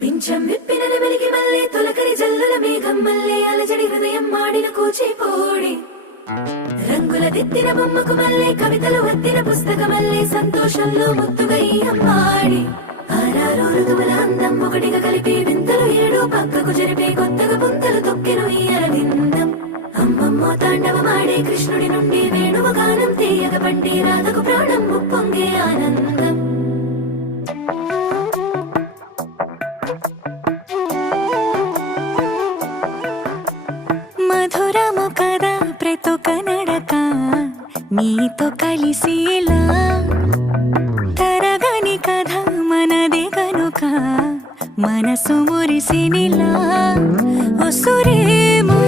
పింఛం విప్పిన నెమలికి మల్లె తొలకరి జల్లుల మేఘం మల్లె అలజడి హృదయం మాడిన కూచిపోడి రంగుల దిద్దిన బొమ్మకు మల్లె కవితలు వద్దిన పుస్తక మల్లె సంతోషంలో ముద్దుగా ఈ అమ్మాడి ఆరారు ఋతువుల అందం ఒకటిగా కలిపి వింతలు ఏడు పక్కకు జరిపే కొత్తగా పుంతలు తొక్కెను ఈ అరవిందం అమ్మమ్మో తాండవమాడే కృష్ణుడి నుండి వేణువ గానం తీయగ పండి రాధకు ప్రాణం ముప్పొంగే ఆనందం మధురము కదా ప్రతొక నడక నీతో కలిసేలా తరగని కథ మనదే కనుక మనసు మురిసినిలా ఉసురేమో